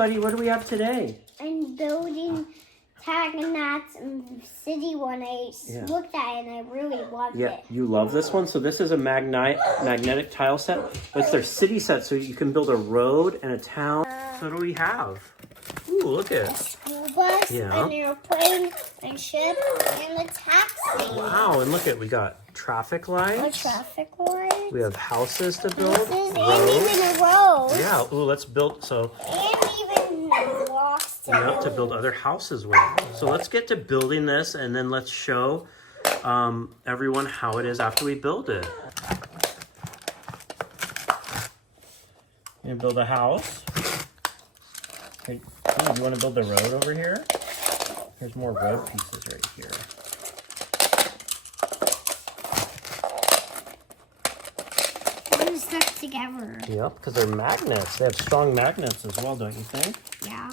Buddy, what do we have today? I'm building Tagnats and City one. I looked at it and I really loved it. Yeah, you love this one? So this is a magnetic tile set. But it's their city set, so you can build a road and a town. So what do we have? Ooh, look at it. School bus, an airplane, a ship, and a taxi. Wow, and look at, we got traffic lights. A traffic light. We have houses to build. And even a road. Yeah, ooh, let's build, so. And even blocks to build. To build other houses with. So let's get to building this and then let's show everyone how it is after we build it. You build a house. Okay. Oh, you want to build the road over here? Here's more road pieces right here. They're stuck together. Yep, because they're magnets. They have strong magnets as well, don't you think? Yeah.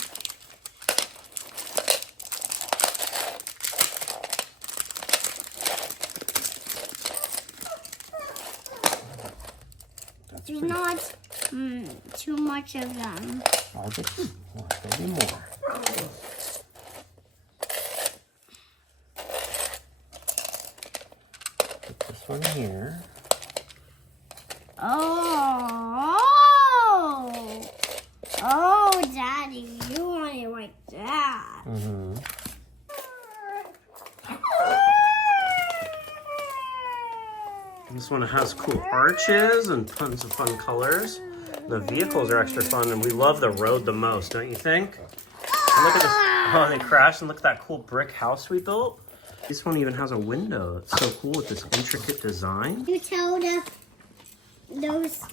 There's not too much of them. I'll get you more. There'll be more. Put this one here. Oh, Daddy, you want it like that. Mm-hmm. This one has cool arches and tons of fun colors. The vehicles are extra fun, and we love the road the most, don't you think? And look at this. Oh, and they crashed, and look at that cool brick house we built. This one even has a window. It's so cool with this intricate design. You tell those